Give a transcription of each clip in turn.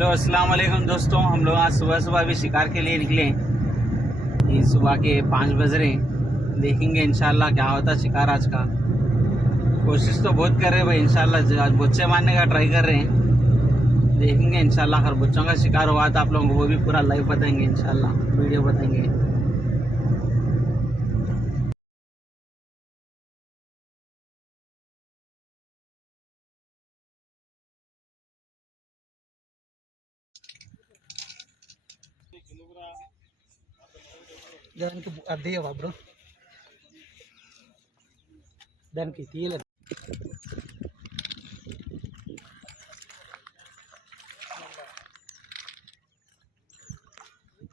Hello अस्सलाम वालेकुम दोस्तों। हम लोग आज सुबह सुबह भी शिकार के लिए निकले। ये सुबह के 5 बज रहे हैं। देखेंगे इंशाल्लाह क्या होता शिकार आज का। कोशिश तो बहुत कर रहे हैं भाई, इंशाल्लाह आज बच्चे मारने का ट्राई कर रहे हैं। देखेंगे इंशाल्लाह अगर बच्चों का शिकार हुआ तो आप लोगों को वो भी पूरा लाइव बताएंगे, इंशाल्लाह वीडियो बताएंगे। దానికి అద్దెయ్యవా బ్రో? దానికి తీయలేదు.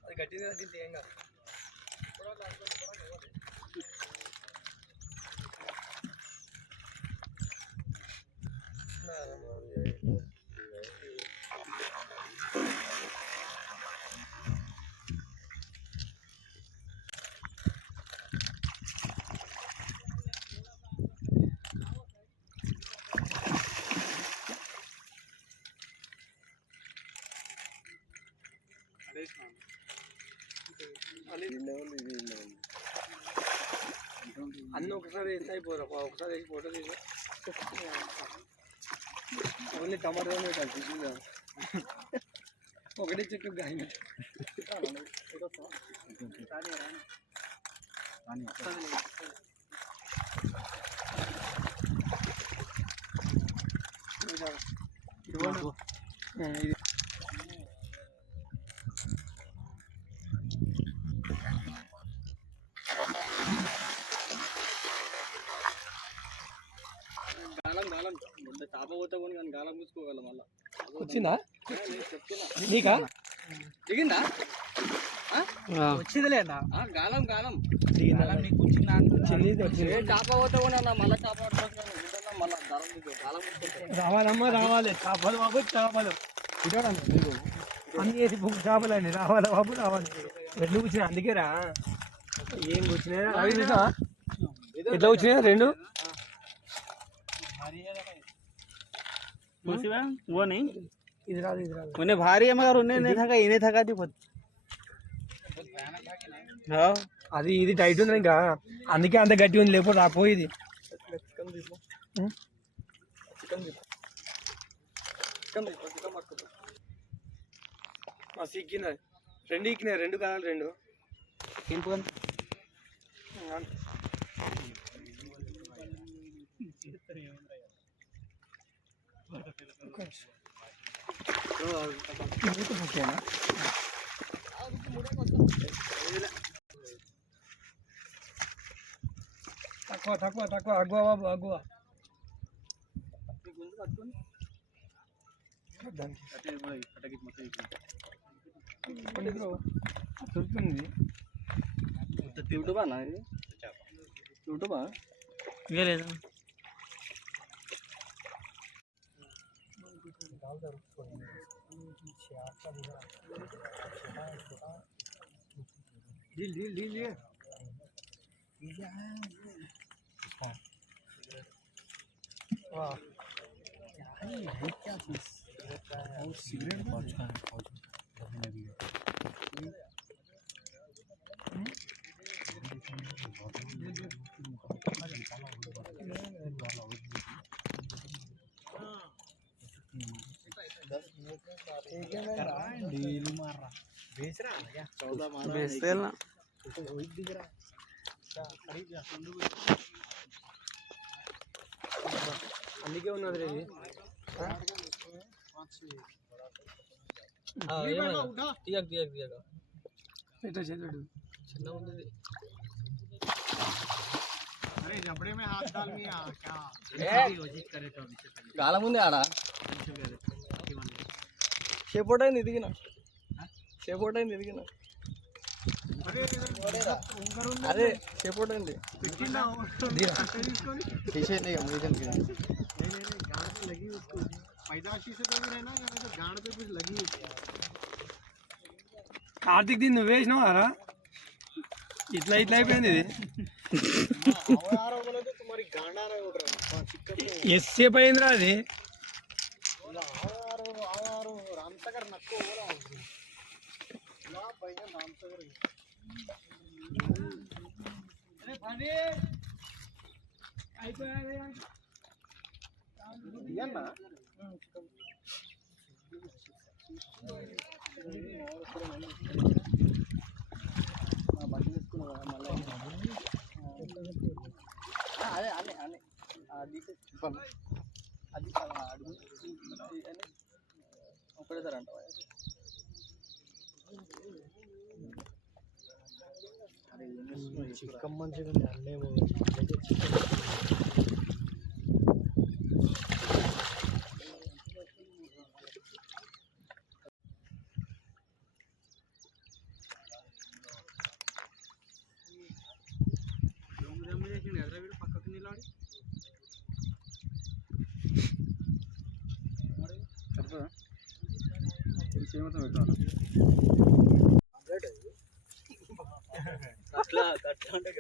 అది గట్టిగా దీంతో ఏం కాదు. అన్నీ ఒకసారి వేస్తే అయిపోరు. ఒకసారి వేసి ఫోటో తీసి ఓన్లీ టమాటోనే కలిసి ఒకటే చెట్టు గాయ ఇది చేప పోతే కూడా కానీ గాలం పూసుకోగలం. మళ్ళీ వచ్చిందా నీకా? దిగిందా? వచ్చింది లేదా? గాలం గాలం చేప పోతే కూడా మళ్ళీ చేప మళ్ళీ గాలం రావాలమ్మా, రావాలి. చేపలు బాబు, చేపలు అన్ని వేసి బుక్ చేపలు అండి. రావాలి బాబు, రావాలి. రెండు కూర్చున్నా అందుకే రా. ఏం కూర్చున్నాయా అవి చూసా ఎట్లా కూర్చున్నాయా రెండు? वो नहीं, इधर उन्हें भारी है मगर उन्हें नहीं थका, इन्हें थका थी बहुत। हाँ అది ఇది టైట్ ఉంది ఇంకా, అందుకే అంత గట్టి ఉంది. లేకపోతే రాపోయేది. ఎక్కినాయి రెండు, ఎక్కినాయి రెండు కావాలి రెండు. తక్కువ తక్కువ తక్కువ అగ్గువ బాబు, అగ్గువ దొరుకుతుంది. యూట్యూబా నా ఇది? యూట్యూబా లేదా? डील डील डील ये वाह क्या चीज और सिगरेट डेली मार रहा, बेच रहा है क्या? 14 मार बेचते ना तो वही दिख रहा है. खरीद जा అందుకే ఉన్నది రే. ఇట్లా చేతుడు చిన్న ఉంది. గాలం ఉంది ఆడ. షేపోట్ అయింది ఎదిగిన, షేపోట్ అయింది ఎదిగిన. అరే షేపోట్ అయింది తీసేయండి. కార్తీక్ దీన్ని నువ్వు వేసినావారా? ఇట్లా ఇట్లా అయిపోయింది ఇది. ఎస్సేపు అయిందిరా అది. అదే అనే అనే అది అది అడుగు ఒకటే సార్ అంటావా చిక్కం మంచిగా ఉంది అన్నేమో పక్కకు నిలబడి అట్లా అట్లా అంటే